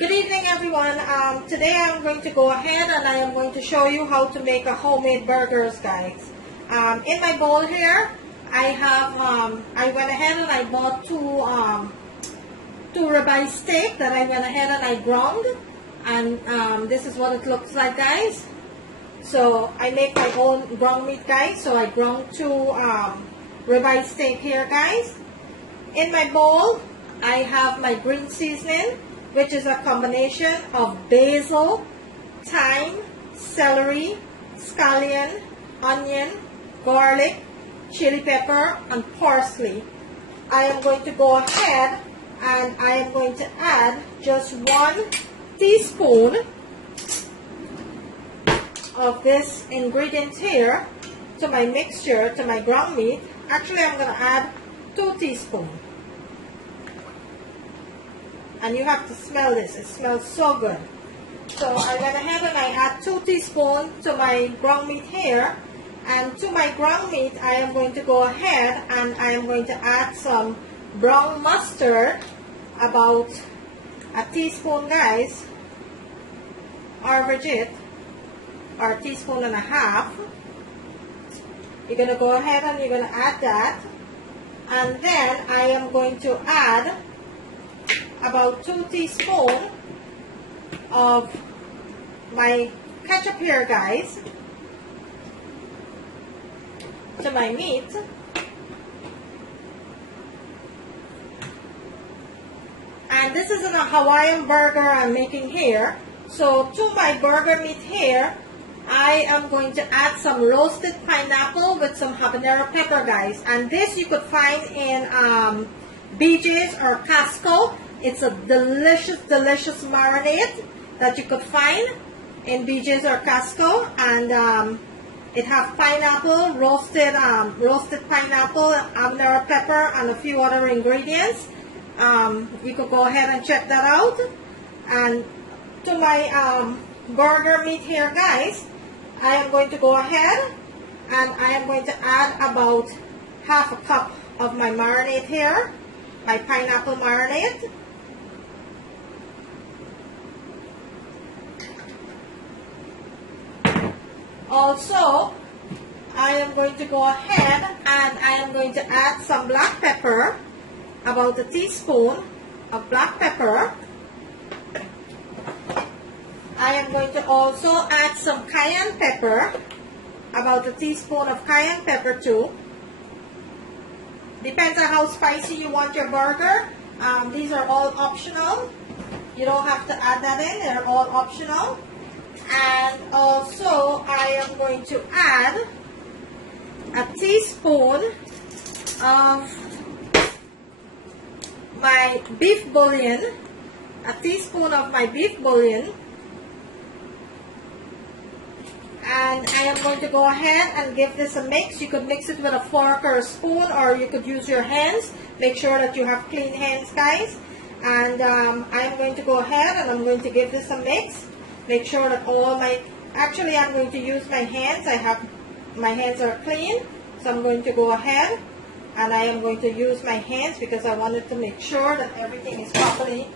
Good evening, everyone. Today I'm going to go ahead and I am going to show you how to make a homemade burgers, guys. In my bowl here, I have I went ahead and I bought two ribeye steak that I went ahead and I ground, and this is what it looks like, guys. So I make my own ground meat, guys. So I ground two ribeye steak here, guys. In my bowl, I have my green seasoning, which is a combination of basil, thyme, celery, scallion, onion, garlic, chili pepper, and parsley. I am going to go ahead and I am going to add just 1 teaspoon of this ingredient here to my mixture, to my ground meat. Actually, I'm going to add 2 teaspoons. And you have to smell this. It smells so good. So I went ahead and I add 2 teaspoons to my ground meat here. And to my ground meat, I am going to go ahead and I am going to add some brown mustard, about a teaspoon, guys. Average it, or a teaspoon and a half. You're going to go ahead and you're going to add that. And then I am going to add about 2 teaspoons of my ketchup here, guys, to my meat. And this isn't a Hawaiian burger I'm making here. So to my burger meat here, I am going to add some roasted pineapple with some habanero pepper, guys. And this you could find in BJ's or Costco. It's a delicious, delicious marinade that you could find in BJ's or Costco, and it has pineapple, roasted pineapple, habanero pepper, and a few other ingredients. You could go ahead and check that out. And to my burger meat here, guys, I am going to go ahead and I am going to add about half a cup of my marinade here, my pineapple marinade. Also, I am going to go ahead and I am going to add some black pepper, about a teaspoon of black pepper. I am going to also add some cayenne pepper, about a teaspoon of cayenne pepper too. Depends on how spicy you want your burger. These are all optional. You don't have to add that in, they're all optional. And also, I am going to add a teaspoon of my beef bouillon, a teaspoon of my beef bouillon. And I am going to go ahead and give this a mix. You could mix it with a fork or a spoon, or you could use your hands. Make sure that you have clean hands, guys. And I am going to go ahead and I'm going to give this a mix. Make sure that all my, actually I'm going to use my hands. My hands are clean. So I'm going to go ahead and I am going to use my hands because I wanted to make sure that everything is properly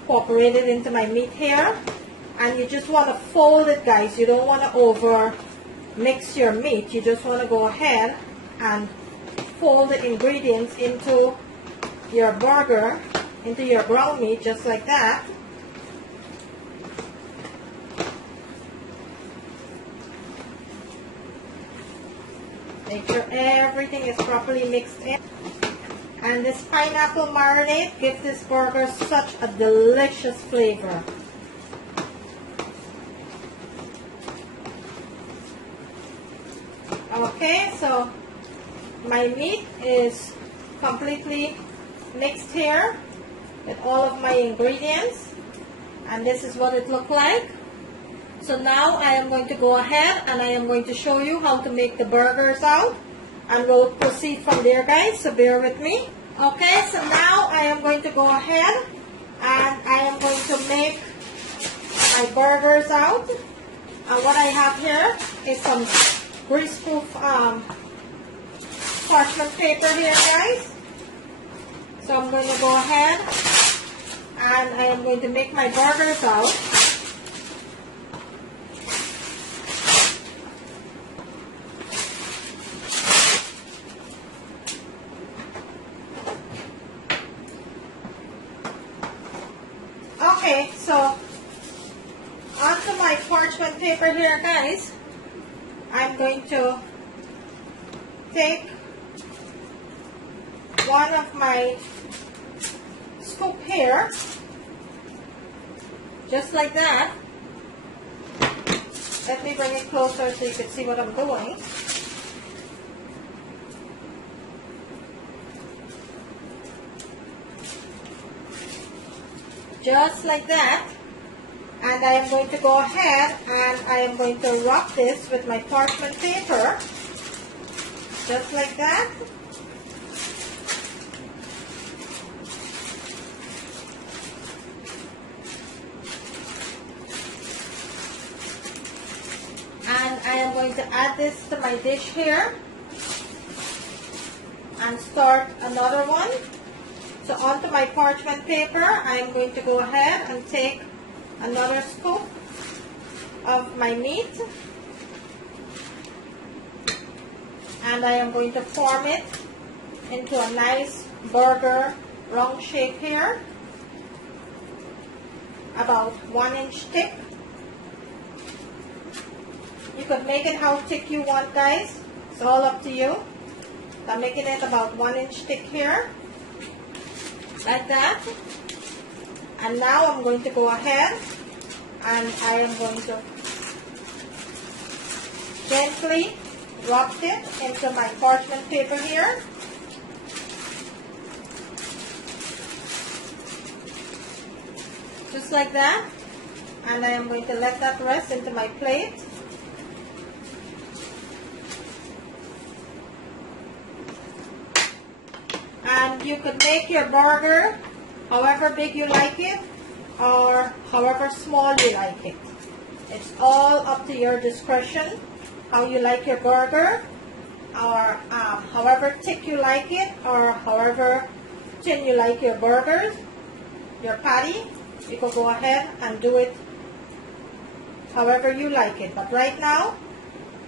incorporated into my meat here. And you just want to fold it, guys. You don't want to over mix your meat. You just want to go ahead and fold the ingredients into your burger, into your ground meat, just like that. Make sure everything is properly mixed in. And this pineapple marinade gives this burger such a delicious flavor. Okay, so my meat is completely mixed here with all of my ingredients. And this is what it looks like. So now I am going to go ahead and I am going to show you how to make the burgers out. And we'll proceed from there, guys, so bear with me. Okay, so now I am going to go ahead and I am going to make my burgers out. And what I have here is some greaseproof parchment paper here, guys. So I'm going to go ahead and I am going to make my burgers out. Okay, so onto my parchment paper here, guys, I'm going to take one of my scoop here, just like that. Let me bring it closer so you can see what I'm doing. Just like that. And I am going to go ahead and I am going to wrap this with my parchment paper. Just like that. And I am going to add this to my dish here and start another one. So onto my parchment paper, I am going to go ahead and take another scoop of my meat, and I am going to form it into a nice burger round shape here, about 1 inch thick. You could make it how thick you want, guys. It's all up to you. I'm making it about 1 inch thick here, like that. And now I'm going to go ahead and I am going to gently wrap it into my parchment paper here. Just like that. And I am going to let that rest into my plate. And you could make your burger however big you like it or however small you like it. It's all up to your discretion how you like your burger, or however thick you like it, or however thin you like your burgers, your patty. You could go ahead and do it however you like it. But right now,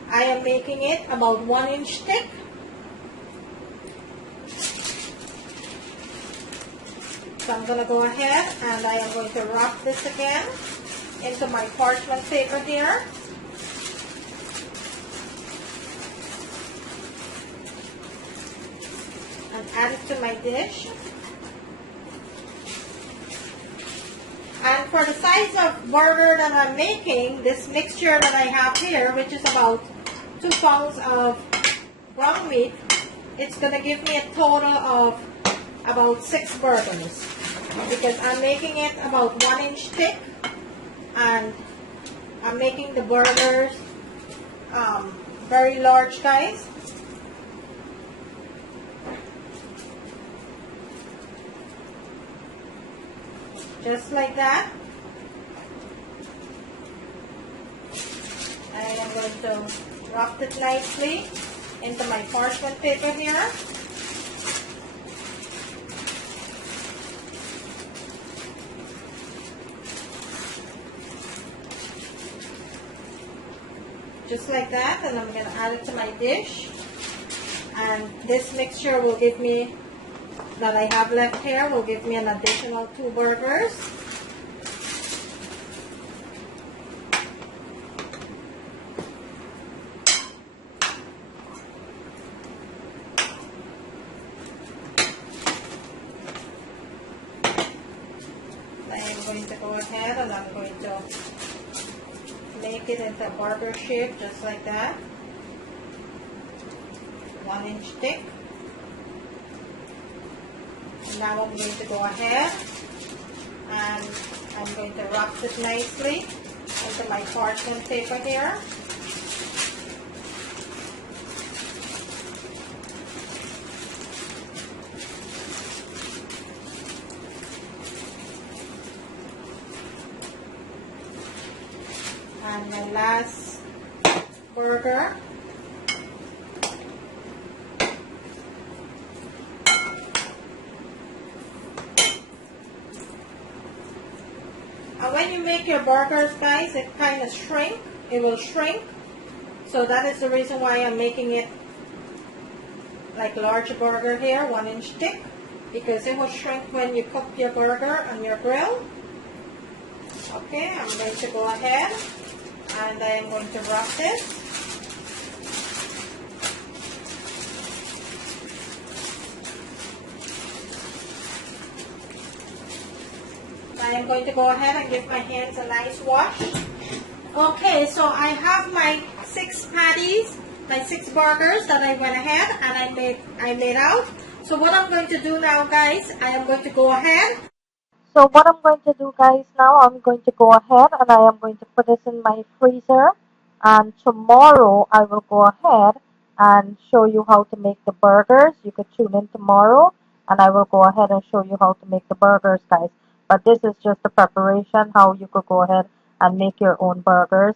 I am making it about 1 inch thick. So I'm going to go ahead and I am going to wrap this again into my parchment paper here. And add it to my dish. And for the size of burger that I'm making, this mixture that I have here, which is about 2 pounds of ground meat, it's going to give me a total of about 6 burgers, because I'm making it about 1 inch thick, and I'm making the burgers very large, guys. Just like that. And I'm going to wrap it nicely into my parchment paper here. Just like that, and I'm going to add it to my dish. And this mixture will give me, that I have left here, will give me an additional 2 burgers. I am going to go ahead and I'm going to make it into a burger shape, just like that. 1 inch thick. And now I'm going to go ahead and I'm going to wrap it nicely into my parchment paper here. And my last burger. when you make your burgers, guys, it kind of shrink. It will shrink. So that is the reason why I'm making it like large burger here, 1 inch thick, because it will shrink when you cook your burger on your grill. Okay, I'm going to go ahead and I am going to wrap this. I am going to go ahead and give my hands a nice wash. Okay, so I have my 6 patties, my 6 burgers that I went ahead and I made out. So what I'm going to do now, guys, I am going to go ahead. So what I'm going to do, guys, now I'm going to go ahead and I am going to put this in my freezer. And tomorrow I will go ahead and show you how to make the burgers. You could tune in tomorrow and I will go ahead and show you how to make the burgers, guys. But this is just the preparation, how you could go ahead and make your own burgers.